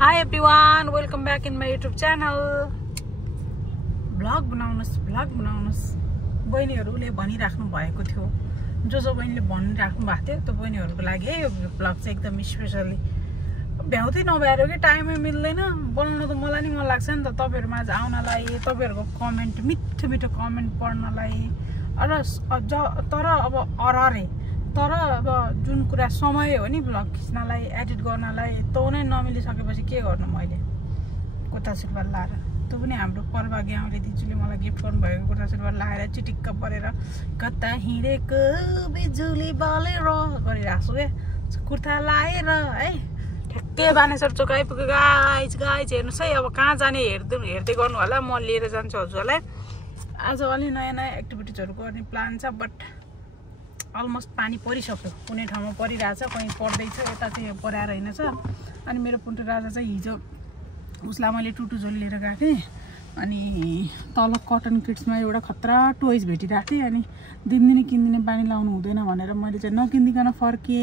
Hi everyone, welcome back in my YouTube channel. Vlog बनाउनुस् बहिनीहरुले भनिराख्नु भएको थियो जो बहिनीले भनिराख्नु भएको थियो त्यो बहिनीहरुको लागि यो भ्लग चाहिँ एकदम स्पेशली भ्याउदै नभएर के टाइमै मिल्दैन बनाउन त मलाई नि मन लाग्छ नि त तपाईहरुमा आज आउनलाई तपाईहरुको कमेन्ट मिठो कमेन्ट पढ्नलाई तर अब जुन कुरा समय हो नि भ्लग खिच्नलाई एडिट गर्नलाई त्यो नै नमिलिसकेपछि के गर्नु मैले कुर्ता सुरुवाल लाएर त्यो पनि हाम्रो पर्वा गाउँले दिजुले मलाई गिफ्ट गर्नु भएको कुर्ता सुरुवाल लाएर चिटिक्क परेर कता हिँडेको बिजुली बलेर गरिराख्छु के कुर्ता लाएर है ठ्याक्कै बानेश्वर चोक आइपुग्यो गाइज हेर्नुस् है अब कहाँ जाने हेर्दै गर्नु होला म लिएर जान्छु हजुरलाई आज अलि नयाँ एक्टिभिटिजहरु गर्ने प्लान छ बट अलमोस्ट पानी परिसक्यो कुनै ठाउँमा परिरहेछ कहीं पर्दैछ यता चाहिँ पराएर हैन छ अनि मेरो पुन्टु राजा चाहिँ हिजो उसलाई मैले टुटु झोल लिएर गएँ अनि तल कटन किड्समा एउटा खतरा टोइज भेटिराथे अनि दिनदिनै किन्दिने बानी लाउनु हुँदैन भनेर मैले चाहिँ नकिन्दिकन फर्के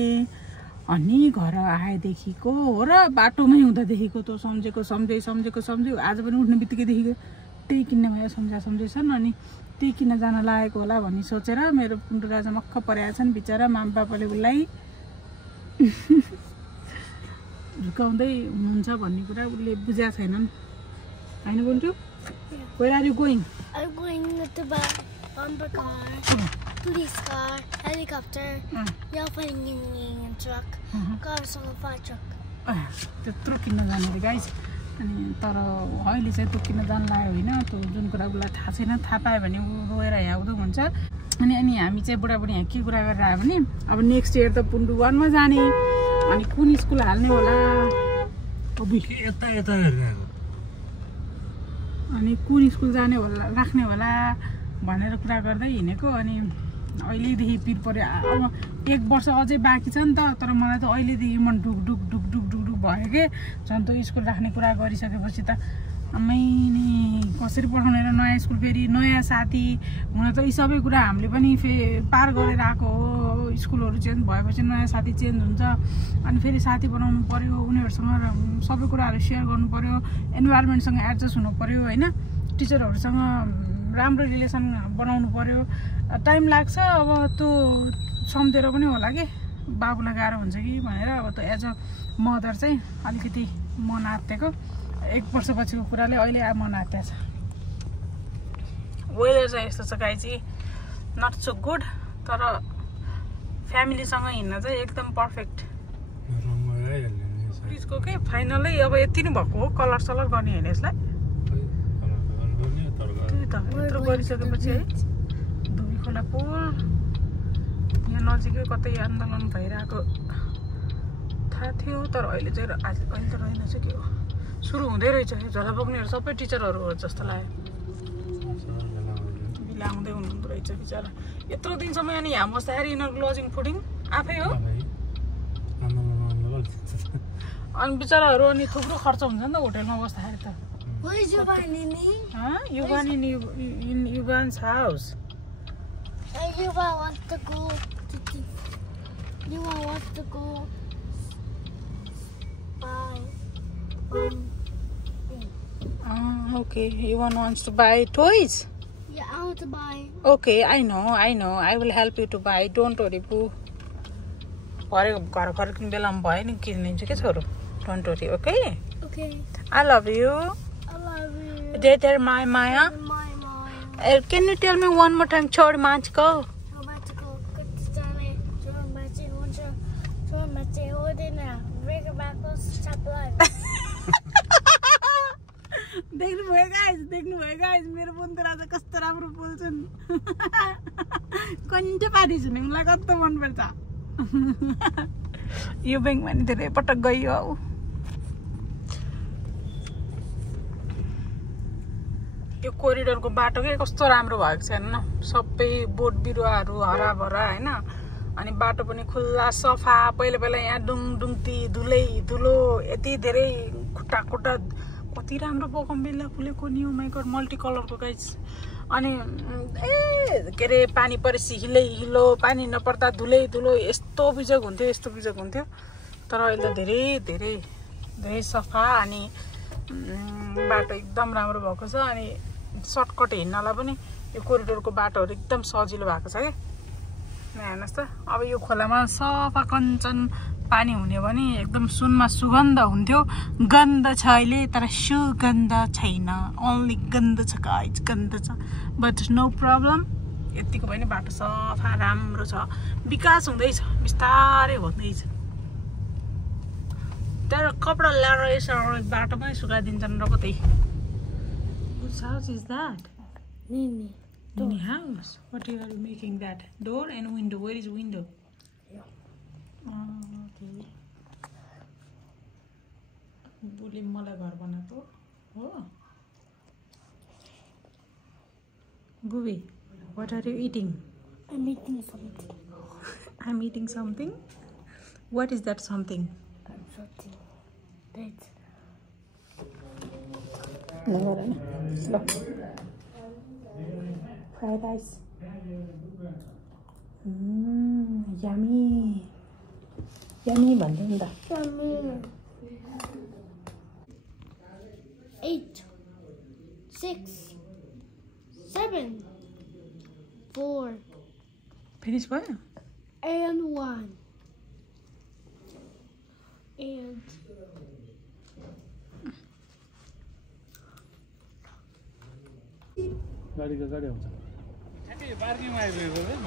अनि घर आएदेखिको हो र बाटोमै हुँदादेखिको त सम्झे आज पनि उठ्ने बित्तिकै देखिको त्यही किन्ने भयो सम्झेछन् अनि त्यही किन जान लागेको होला भन्ने सोचेर मेरो पुन्टु राजा मक्ख परेछन् बिचारा माम पापाले उलाई झुकाउँदै हुनुहुन्छ भन्ने कुरा उले बुझ्या छैनन् हैन पुन्टु Where are you going? I'm going to buy bumper car, police car, helicopter, airplane truck, car, fire truck. त्यत्रो किन्न जाने रे गाइस अनि तर अहिले चाहिँ त्यो किन्न जान लाग्यो हैन त्यो जुन कुरा उलाई थाहा छैन थाहा पायो भने रोएर याउँदो हुन्छ अनि हामी चाहिँ बुढाबुढी यहाँ के कुरा गरेर आयो भने अब नेक्स्ट इयर त पुन्टु 1 मा जाने अनि कुन स्कुल हाल्ने होला यता हेरेको अनि कुन स्कुल जाने होला राख्ने होला भनेर कुरा गर्दै हिनेको अनि अहिलेदेखि पिर पर्यो अब 1 वर्ष अझै बाँकी छ नि त तर मलाई त अहिलेदेखि मन ढुक भयो के झन् त स्कुल राख्ने कुरा गरिसकेपछि त अम्मै नि कसरी पढाउने र नयाँ स्कुल फेरि नयाँ साथी हुन त यी सबै कुरा हामीले पनि पार गरेर आएको हो स्कुलहरु चेन्ज भएपछि नयाँ साथी चेन्ज हुन्छ अनि फेरि साथी बनाउनु पर्यो उनीहरुसँग सबै कुराहरु शेयर गर्नु पर्यो एन्भाइरनमेन्टसँग एडजस्ट हुनु पर्यो हैन टिचरहरुसँग राम्रो रिलेसन बनाउनु पर्यो टाइम लाग्छ अब त्यो सम्झेर पनि होला के बाबुलाई गाह्रो हुन्छ कि भनेर अब त एज अ मदर चाहिँ अलिकति मन आत्तेको 1 वर्षपछिको कुराले अहिले मन आत्या छ वेदर चाहिँ यस्तो छ गाइजी नट सो गुड तर फ्यामिलीसँग हिँड्न चाहिँ एकदम परफेक्ट प्लिजको के फाइनलै अब यति नै भएको हो कलर सलर गर्ने हैन यसलाई यत्रो गरिसकेपछि है धुबी खोला पुल यहाँ नजिकै कतै आन्दोलन भइरहेको थाहा थियो तर अहिले चाहिँ अहिले त रहेन चाहिँ के हो सुरु हुँदै रहेछ झोला बोक्नेहरू सबै टिचरहरू हो जस्तो लाग्यो बिलाउँदै हुनुहुँदो रहेछ बिचारा यत्रो दिनसम्म अनि यहाँ बस्दाखेरि यिनीहरूको लजिङ फुडिङ आफै हो अनि बिचाराहरू अनि थुप्रो खर्च हुन्छ नि त होटलमा बस्दाखेरि त Where is Yubani? Yuvan in Yuvan's house. Yuvan wants to go. Yuvan wants to go buy. Okay. Yuvan wants to buy toys. Yeah, I want to buy. Okay, I know. I will help you to buy. Don't worry, boo. घर फर्किने बेलामा भयो नि किनिदिन्छु के छोरो. Don't worry, okay? Okay. I love you. Dear my Maya. Can you tell me one more time? Chod manch ko. देख्नु भयो guys मेरो पुन्टु राजा कस्तो राम्रो बोल्छन् कन्ट पारिछु नि मलाई कस्तो मन पर्छ यो बैंकमा नि धेरै पटक गयो हौ यो कोरिडोरको बाटो के कस्तो राम्रो भएको छ हैन सबै बोट बिरुवाहरू हराभरा हैन अनि बाटो पनि खुल्ला सफा पहिला यहाँ डुङडुङती धुलो यति धेरै खुट्टा कति राम्रो बगमबेला फुलेको नि ओ माय गॉड मल्टी कलरको गाइस अनि के रे पानी परेसी हिलो पानी नपर्दा धुलो यस्तो बिजोग हुन्थ्यो तर अहिले धेरै धेरै सफा अनि बाटो एकदम राम्रो भएको छ अनि सर्टकट हिँड्नलाई पनि यो कोरिडोरको बाटोहरू एकदम सजिलो भएको छ के हेर्नुहोस् त अब यो खोलामा सफा कञ्चन पानी हुने भने एकदम सुनमा सुगन्ध हुन्थ्यो गन्ध छ अहिले तर सुगन्ध छैन ओन्ली गन्ध छ गाइज गन्ध छ बट नो प्रब्लम यतिको पनि बाटो सफा राम्रो छ विकास हुँदैछ बिस्तारै हुँदैछ तर कपडा ल्याएर यसो बाटोमै सुकाइदिन्छन् र कतै Whose house is that? Nini. Nini house? What are you making that? Door and window. Where is window? Yeah. Oh, okay. बुढीले मलाई घर बनाएको हो बुबी what are you eating? I'm eating something. I'm eating something? What is that something? I'm something. That. No, slow. Fried rice. Yummy. Yummy भन्दै नि त 8, 6, 7, 4. Finish भयो? And 1. And गाडी आउँछ पार्किङमा आइपुगेको है म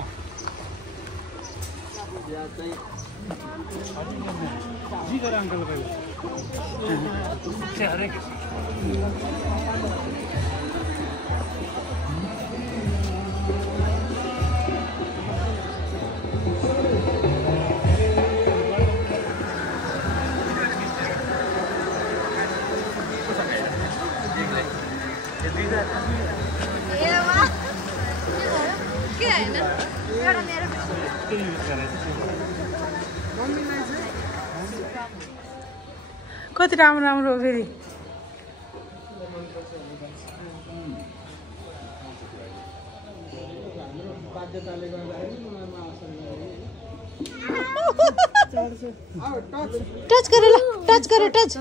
जी गरेर अङ्कल पहिले हरेक कति राम्रो राम्रो फेरि टच गर ल टच गर टच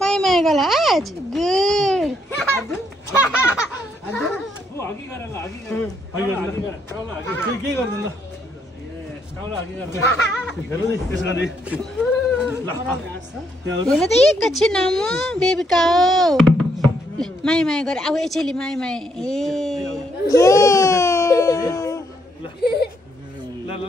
पाइ माया गला आज गुड हगी गर ल हगी गर हगी गर काउला हगी गर के गर्दैन ल काउला हगी गर हेर्नु नि त्यसरी ल हेर्नु त एकछिन नाम बेबी काउ माया माया गर अब यसैले माया माया ए ल ल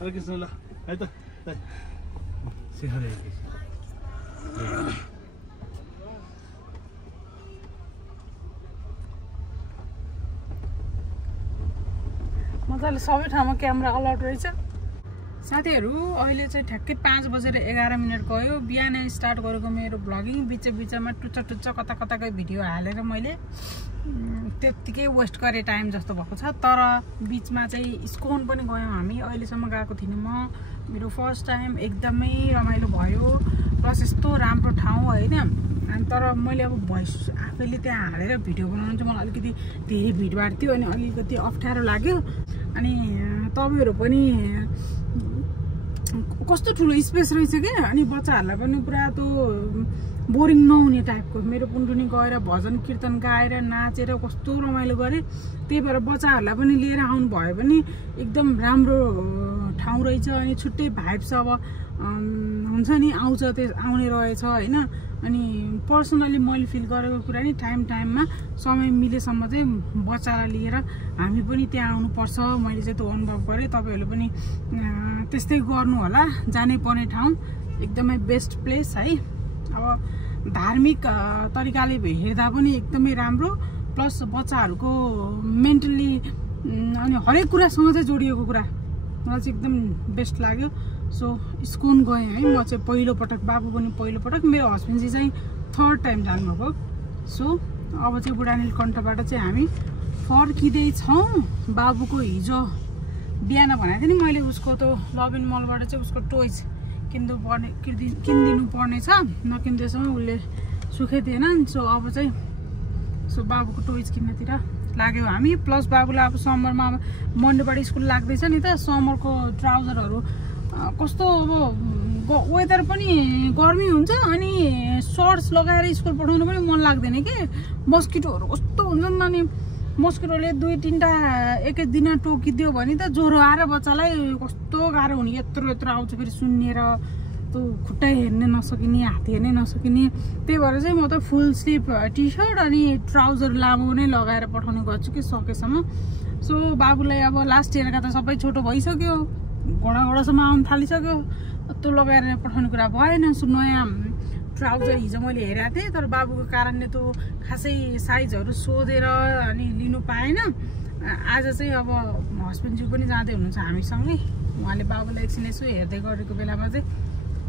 हरे कृष्ण ल है त श्री हरे कृष्ण मजाले सबै ठाउँमा क्यामेरा अलर्ट रहेछ साथीहरू अहिले चाहिँ ठ्याक्कै 5:11 गयो बिहानै स्टार्ट गरेको मेरो भ्लगिङ बिचमा टुच्चा कता कताकै भिडियो हालेर मैले त्यतिकै वेस्ट गरे टाइम जस्तो भएको छ तर बिचमा चाहिँ इस्कोन पनि गयौँ हामी अहिलेसम्म गएको थिइनँ म मेरो फर्स्ट टाइम एकदमै रमाइलो भयो प्लस यस्तो राम्रो ठाउँ होइन अनि तर मैले अब भोइस आफैले त्यहाँ हालेर भिडियो बनाउनु चाहिँ मलाई अलिकति धेरै भिडभाड थियो अनि अलिकति अप्ठ्यारो लाग्यो अनि तपाईँहरू पनि कस्तो ठुलो स्पेस रहेछ क्या अनि बच्चाहरूलाई पनि पुरा त्यो बोरिङ नहुने टाइपको। मेरो पुन्टुनी गएर भजन कीर्तन गाएर नाचेर कस्तो रमाइलो गरे। त्यही भएर बच्चाहरूलाई पनि लिएर आउनु भयो भने एकदम राम्रो ठाउँ रहेछ। अनि छुट्टै भाइब्स अब हुन्छ नि आउँछ त्यो आउने रहेछ होइन। अनि पर्सनली मैले फिल गरेको कुरा नि टाइममा समय मिलेसम्म चाहिँ बच्चालाई लिएर हामी पनि त्यहाँ आउनुपर्छ। मैले चाहिँ त्यो अनुभव गरेँ। तपाईँहरूले पनि त्यस्तै गर्नु होला। जानै पर्ने ठाउँ एकदमै बेस्ट प्लेस है। अब धार्मिक तरिकाले हेर्दा पनि एकदमै राम्रो, प्लस बच्चाहरूको मेन्टली अनि हरेक कुरासँग चाहिँ जोडिएको कुरा मलाई चाहिँ एकदम बेस्ट लाग्यो। सो स्कुन गएँ है म चाहिँ पहिलोपटक, बाबु पनि पहिलोपटक, मेरो हस्बेन्डजी चाहिँ 3rd टाइम जानुभएको। सो अब चाहिँ बुढा नीलकण्ठबाट चाहिँ हामी फर्किँदैछौँ। बाबुको हिजो बिहान भनेको थिएँ नि मैले उसको त्यो लभ एन्ड मलबाट चाहिँ उसको टोइज किनिदिनु पर्ने छ। नकिन्दैसम्म उसले सुखै दिएन। सो अब चाहिँ बाबुको टोइज किन्नतिर लाग्यो हामी। प्लस बाबुलाई अब समरमा अब मन्डेबाट स्कुल लाग्दैछ नि त। समरको ट्राउजरहरू कस्तो अब वेदर पनि गर्मी हुन्छ अनि सर्ट्स लगाएर स्कुल पठाउनु पनि मन लाग्दैन कि। मस्किटोहरू कस्तो हुन्छन् त। अनि मस्किटोले 2-3टा एकै दिन टोकिदियो भने त ज्वरो आएर बच्चालाई कस्तो गाह्रो हुने। यत्रो आउँछ फेरि सुन्निएर त्यो खुट्टा हेर्ने नसकिने, हात हेर्ने नसकिने। त्यही भएर चाहिँ म त फुल स्लिभ टी सर्ट अनि ट्राउजर लामो नै लगाएर पठाउने गर्छु कि सकेसम्म। सो बाबुलाई अब लास्ट इयरका त सबै छोटो भइसक्यो, घोडासम्म आउनु थालिसक्यो। त्यो लगाएर पठाउने कुरा भएन। सो नयाँ ट्राउजर हिजो मैले हेरेको थिएँ, तर बाबुको कारणले त्यो खासै साइजहरू सोधेर अनि लिनु पाएन। आज चाहिँ अब हस्बेन्डज्यू पनि जाँदै हुनुहुन्छ हामीसँगै। उहाँले बाबुलाई एकछिन यसो हेर्दै गरेको बेलामा चाहिँ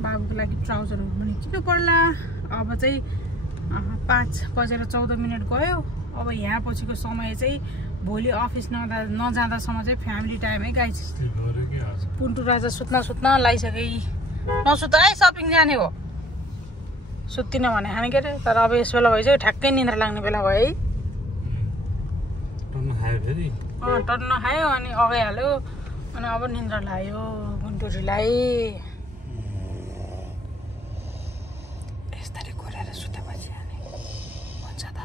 बाबुको लागि ट्राउजरहरू पनि किन्नु पर्ला। अब चाहिँ 5:14 गयो। अब यहाँ पछिको समय चाहिँ भोलि अफिस नजाँदासम्म चाहिँ फ्यामिली टाइम है गाइस। पुन्टु राजा सुत्न लागिसके। नसुत है, सपिङ जाने हो। सुत्तिन भने खाने के अरे। तर अब यस बेला भइसक्यो, ठ्याक्कै निन्द्रा लाग्ने बेला भयो है। टन्न खायो अनि अगाइहाल्यो। अनि अब निन्द्रा लाग्यो गुन्टुरीलाई। यस्तरी गरेर सुतेपछि अनि हुन्छ त।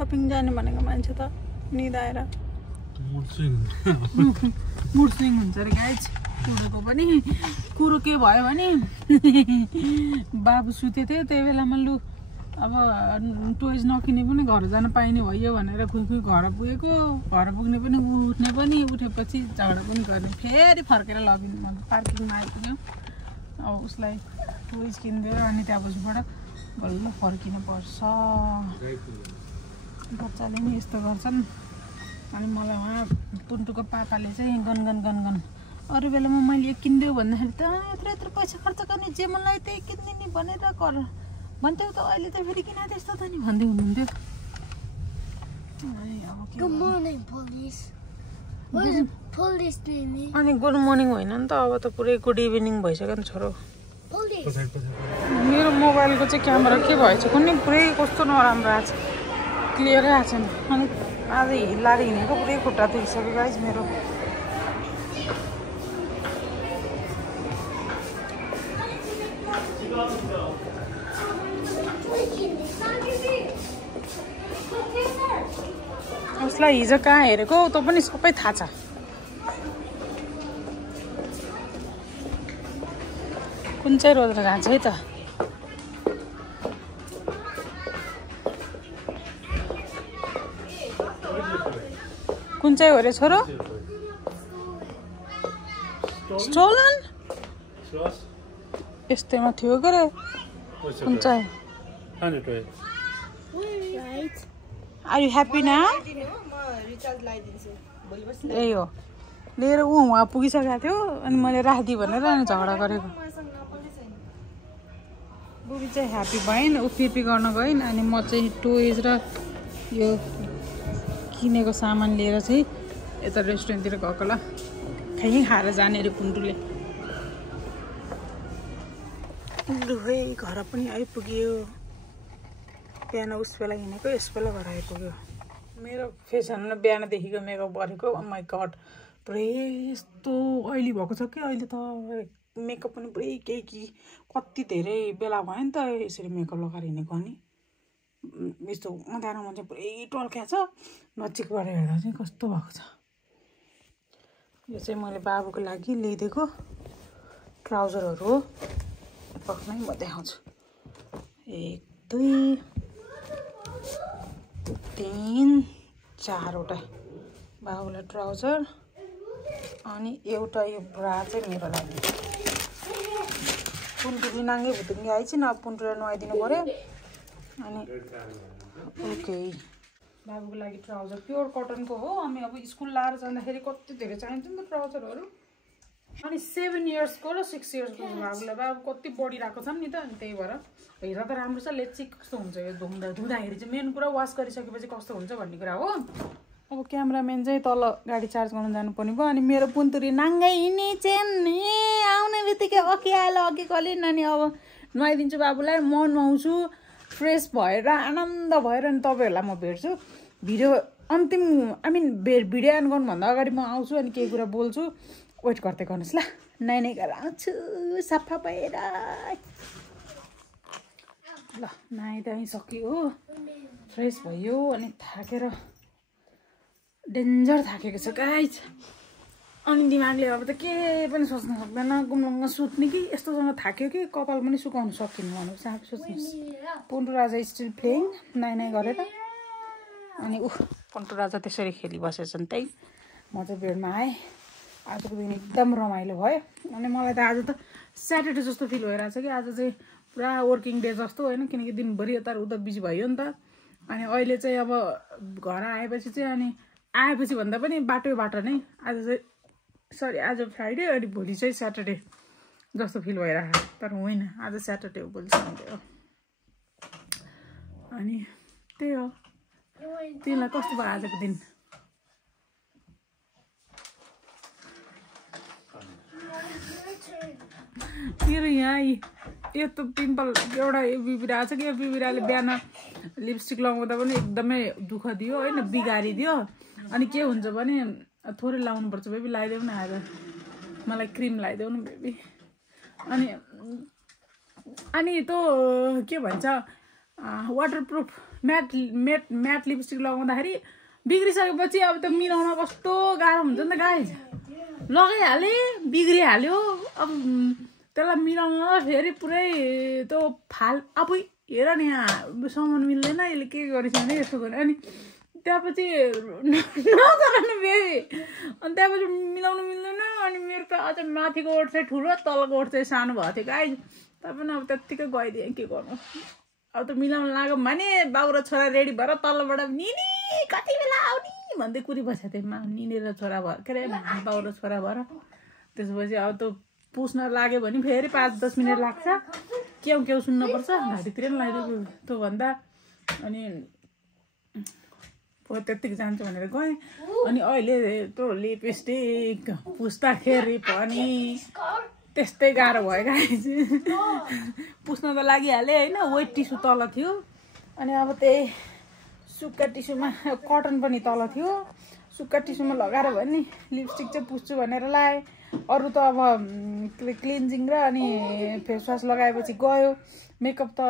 सपिङ जाने भनेको मान्छे त निद आएर मुड स्विङ हुन्छ अरे गाइज। कुरोको पनि कुरो के भयो भने बाबु सुते थियो त्यही बेलामा लु अब टोइज नकिने पनि घर जान पाइने भयो भनेर खुइ घर पुगेको। घर पुग्ने पनि उठ्ने पनि, उठेपछि झगडा पनि गर्ने। फेरि फर्केर लगिनु पार्किङमा आइपुग्यो। अब उसलाई टोइज किनिदिएर अनि त्यहाँपछिबाट बल्ल फर्किनु पर्छ। बच्चाले नि यस्तो गर्छन्। अनि मलाई उहाँ पुन्टुको पापाले चाहिँ गनगन अरू बेलामा मैले किनिदियो भन्दाखेरि त यत्रो पैसा खर्च गर्ने, जे मलाई त्यही किनिदिने भनेर भन्थ्यौ त। अहिले त फेरि किन त्यस्तो त नि भन्दै हुनुहुन्थ्यो। अनि गुड मर्निङ होइन नि त, अब त पुरै गुड इभिनिङ भइसक्यो नि छोरो। मेरो मोबाइलको चाहिँ क्यामेरा के भएछ कुनै पुरै कस्तो नराम्रो आएको छ, क्लियरै आएको छैन। अनि आज हिँड्लाएर हिँडेको पुरै खुट्टा दुखिसक्यो गाइस मेरो। उसलाई हिजो कहाँ हेरेको त पनि सबै थाहा छ। कुन चाहिँ रोजेर गएको छ है त। कुन चाहिँ हो रे छोरो? स्टोलन यस्तैमा थियो के रे। कुन चाहिँ? Are you happy now? यही हो लिएर ऊ उहाँ पुगिसकेको थियो अनि मैले राखिदिएँ भनेर अनि झगडा गरेको। बुबी चाहिँ ह्याप्पी भइन्, ऊ पिपी गर्न गइन्। अनि म चाहिँ टोइज र यो किनेको सामान लिएर चाहिँ यता रेस्टुरेन्टतिर गएको। ल खाइ खाएर जाने अरे पुन्टुले। लुहे घर पनि आइपुग्यो। बिहान उस बेला हिँडेको यस बेला घर आइपुग्यो। मेरो फेस हेर्नु बिहानदेखिको मेकअप गरेको माई गड पुरै यस्तो अहिले भएको छ कि अहिले त मेकअप पनि पुरै केही कति धेरै बेला भयो नि त यसरी मेकअप लगाएर हिँडेको नि यस्तो अँध्यारोमा चाहिँ पुरै टल्क्या छ नजिकबाट हेर्दा चाहिँ कस्तो भएको छ यो चाहिँ मैले बाबुको लागि ल्याइदिएको ट्राउजरहरू हो पक्कै म देखाउँछु 1 2 3 4वटा बाबुलाई ट्राउजर अनि एउटा यो ब्रा चाहिँ मेरो लागि पुन्टुरी नाङ्गे भुतुङ्गे आइछन् अब पुन्टुलाई नुहाइदिनु पर्यो अनि ओके बाबुको लागि ट्राउजर प्योर कटनको हो अनि अब स्कुल लाएर जाँदाखेरि कति धेरै चाहिन्छ नि त ट्राउजरहरू अनि 7 इयर्सको र 6 इयर्सको बाबुलाई बाबु कति बढिरहेको छ नि त अनि त्यही भएर हेर्दा त राम्रो छ लेची कस्तो हुन्छ यो धुँदाखेरि चाहिँ मेन कुरा वास गरिसकेपछि कस्तो हुन्छ भन्ने कुरा हो अब क्यामेराम्यान चाहिँ तल गाडी चार्ज गर्न जानुपर्ने भयो अनि मेरो पुन्तुरी नाङ्गै हिँडेछन् आउने बित्तिकै अघि आएर अघि कहिले नानी अब नुहाइदिन्छु बाबुलाई म नुहाउँछु फ्रेस भएर आनन्द भएर अनि तपाईँहरूलाई म भेट्छु भिडियो अन्तिम भिडियो एन्ड गर्नुभन्दा अगाडि म आउँछु अनि केही कुरा बोल्छु वेट गर्दै गर्नुहोस् ल नाइ गरेर आउँछु सफा भएर ल नाइ दाइ सक्यो फ्रेस भयो अनि थाकेर डेन्जर थाकेको छ गाइज अनि दिमागले अब त के पनि सोच्न सक्दैन गुम्लुङ्ग सुत्ने कि यस्तोसँग थाक्यो कि कपाल पनि सुकाउनु सकिनु भन्नुहोस् आफै सोच्नुहोस् पन्टु राजा स्टिल प्लेइङ नाइ गरेर अनि पन्टु राजा त्यसरी खेलिबसेछन् त्यही म चाहिँ बेडमा आएँ आजको दिन एकदम रमाइलो भयो अनि मलाई त आज त स्याटरडे जस्तो फिल भइरहेछ कि आज चाहिँ पुरा वर्किङ डे जस्तो होइन किनकि दिनभरि यता उता बिजी भयो नि त अनि अहिले चाहिँ अब घर आएपछि चाहिँ अनि आएपछि भन्दा पनि बाटो नै आज चाहिँ सरी आज फ्राइडे अनि भोलि चाहिँ स्याटरडे जस्तो फिल भइरहेको तर होइन आज स्याटरडे हो भोलि सन्डे हो अनि त्यही हो तिमीलाई कस्तो भयो आजको दिन तेरो यहाँ यस्तो पिम्पल एउटा बिबिरा छ कि यो बिबिराले बिहान लिपस्टिक लगाउँदा पनि एकदमै दुःख दियो होइन बिगारिदियो अनि के हुन्छ भने थोरै लाउनुपर्छ बेबी लगाइदेऊ न आज मलाई क्रिम लगाइदेऊ न बेबी अनि त्यो के भन्छ वाटरप्रुफ म्याट लिपस्टिक लगाउँदाखेरि बिग्रिसकेपछि अब त मिलाउन कस्तो गाह्रो हुन्छ नि त गाइज लगाइहाले बिग्रिहाल्यो अब त्यसलाई मिलाउन फेरि पुरै त्यो अब हेर नि यहाँ सामान मिल्दैन यसले के गरेछ भने यस्तो गर्यो अनि त्यहाँपछि नगर नि बेबी अनि त्यहाँपछि मिलाउनु मिल्दैन अनि मेरो त अझ माथिको ओठ चाहिँ ठुलो तलको ओठ चाहिँ सानो भएको थियो गाइज तपाईँ अब त्यत्तिकै गइदिएँ के गर्नु अब त मिलाउनु लाग्यो भने बाउ र छोरा रेडी भएर तलबाट निनी कति बेला आउने भन्दै कुरिबसेको थिएँ निनी र छोरा भएर के अरे बाउ र छोरा भएर त्यसपछि अब त पुस्न लाग्यो भने फेरि 5-10 मिनट लाग्छ केउ सुन्नुपर्छ घाँटीतिर पनि लगाइदियो त्यो भन्दा अनि त्यत्तिकै जान्छु भनेर गएँ अनि अहिले त्यो लिपस्टिक पुस्दाखेरि पनि त्यस्तै गाह्रो भयो गाइज पुस्न त लागिहाल्यो होइन वेट टिस्यु तल थियो अनि अब त्यही सुक्खा टिस्युमा कटन पनि तल थियो सुक्खा टिस्युमा लगाएर भयो नि लिपस्टिक चाहिँ पुस्छु भनेर लाएँ अरू त अब क्लिन्जिङ र अनि फेस वास लगाएपछि गयो मेकअप त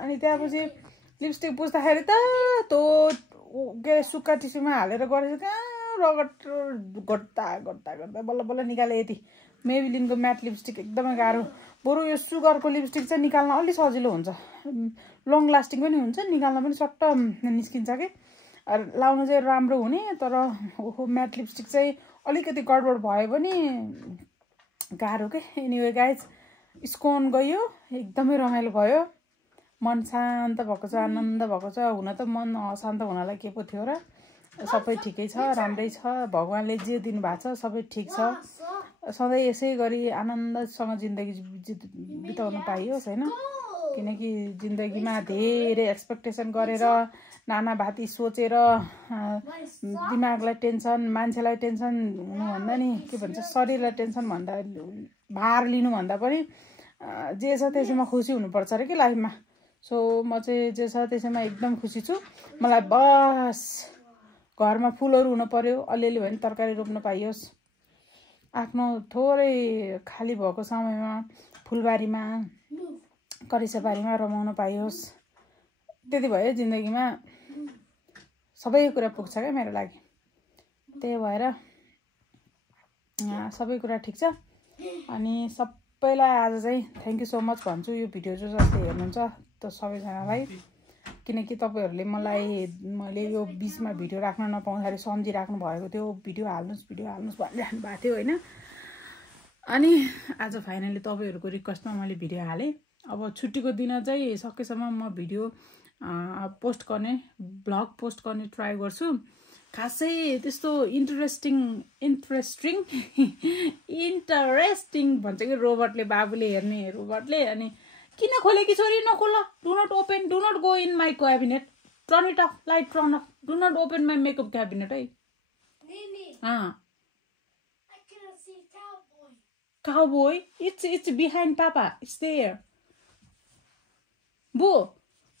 अनि त्यहाँपछि लिपस्टिक पुस्दाखेरि त त्यो के सुक्खा टिस्युमा हालेर गरेछ कहाँ रगत गर्दा बल्ल निकाले यति मेबिलिनको म्याट लिपस्टिक एकदमै गाह्रो बरु यो सुगरको लिपस्टिक चाहिँ निकाल्न अलि सजिलो हुन्छ लङ लास्टिङ पनि हुन्छ निकाल्न पनि सट्ट निस्किन्छ कि लाउनु चाहिँ राम्रो हुने तर म्याट लिपस्टिक चाहिँ अलिकति गडबड भयो भने गाह्रो के एनिवे गाइज स्कोन गयो एकदमै रमाइलो भयो मन शान्त भएको छ आनन्द भएको छ हुन त मन अशान्त हुनलाई के पो थियो र सबै ठिकै छ राम्रै छ भगवान्ले जे दिनुभएको छ सबै ठिक छ सधैँ यसै गरी आनन्दसँग जिन्दगी बिताउन पाइयोस् होइन किनकि जिन्दगीमा धेरै एक्सपेक्टेसन गरेर नाना भाती सोचेर दिमागलाई टेन्सन मान्छेलाई टेन्सन हुनुभन्दा नि के भन्छ शरीरलाई टेन्सन भन्दा भार लिनुभन्दा पनि जे छ त्यसैमा खुसी हुनुपर्छ अरे कि लाइफमा सो म चाहिँ जे छ त्यसैमा एकदम खुसी छु मलाई बस घरमा फुलहरू हुन पर्यो, अलिअलि भए पनि तरकारी रोप्न पाइयोस्। आफ्नो थोरै खाली भएको समयमा फुलबारीमा करेसाबारीमा रमाउन पाइयोस्। त्यति भयो जिन्दगीमा सबै कुरा पुग्छ क्या मेरो लागि। त्यही भएर सबै कुरा ठिक छ। अनि सबैलाई आज चाहिँ थ्याङ्क यू सो मच भन्छु यो भिडियो जो जसले हेर्नुहुन्छ त्यो सबैजनालाई, किनकि तपाईँहरूले मैले यो बिचमा भिडियो राख्न नपाउँदाखेरि सम्झिराख्नु भएको थियो, भिडियो हाल्नुहोस् भनिराख्नु भएको थियो होइन। अनि आज फाइनली तपाईँहरूको रिक्वेस्टमा मैले भिडियो हालेँ। अब छुट्टीको दिन चाहिँ सकेसम्म म भिडियो पोस्ट गर्ने, ब्लग पोस्ट गर्ने ट्राई गर्छु। खासै त्यस्तो इन्टरेस्टिङ भन्छ कि रोबोटले, बाबुले हेर्ने रोबोटले। अनि किन खोले कि छोरी, नखोल, do not open, do not go in my cabinet, turn it off, light turn off, do not open my makeup cabinet है। Cowboy, it's behind Papa. It's there. Boo,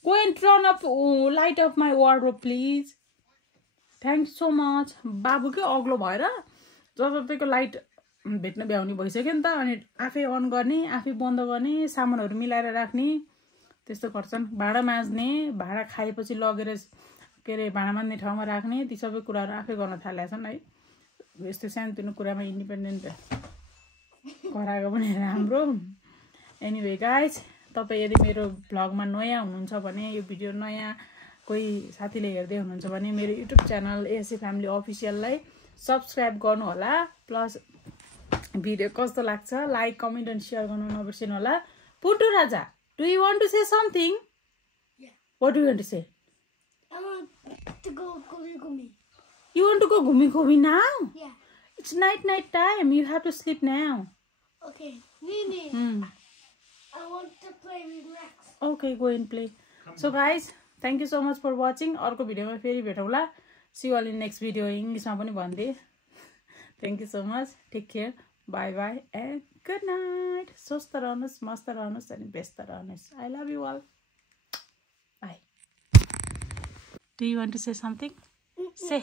go and turn up light of my wardrobe, please. Thanks so much. बाबु के अग्लो भएर जताततैको light भेट्न भ्याउने भइसक्यो नि त। अनि आफै अन गर्ने, आफै बन्द गर्ने, सामानहरू मिलाएर राख्ने, त्यस्तो गर्छन्। भाँडा माझ्ने, भाँडा खाएपछि लगेर के अरे भाँडा माझ्ने ठाउँमा राख्ने, ती सबै कुराहरू आफै गर्न थालेका छन् है। यस्तो सानोतिनो कुरामा इन्डिपेन्डेन्ट गराएको पनि राम्रो। एनिवे गाइज, तपाईँ यदि मेरो भ्लगमा नयाँ हुनुहुन्छ भने, यो भिडियो नयाँ कोही साथीले हेर्दै हुनुहुन्छ भने मेरो युट्युब च्यानल एएससी फ्यामिली अफिसियललाई सब्सक्राइब गर्नु होला। प्लस भिडियो कस्तो लाग्छ लाइक, कमेन्ट एन्ड सेयर गर्नु नबिर्सिनु होला। Puntu Raja, do you want to say something? What do you want to say? I want to go gumi. You want to go gumi now? Yeah. It's night time. You have to sleep now. Okay. Nini. I want to play with Rex. Okay, go and play. So guys, thank you so much for watching. अर्को भिडियोमा फेरि भेटौँला। See you all in next video. इङ्ग्लिसमा पनि भन्दै। Thank you so much. Take care. Bye bye and good night. स्वस्थ रहनुहोस्, मस्त रहनुहोस् अनि व्यस्त रहनुहोस्. I love you all. Bye. Do you want to say something? Say.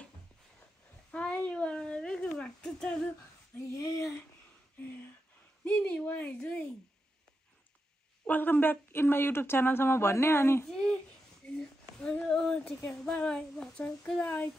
I want to go back to channel. Nini, what are you doing? Welcome back in my YouTube channel. सम्म भन्ने अनि Bye bye. Good night.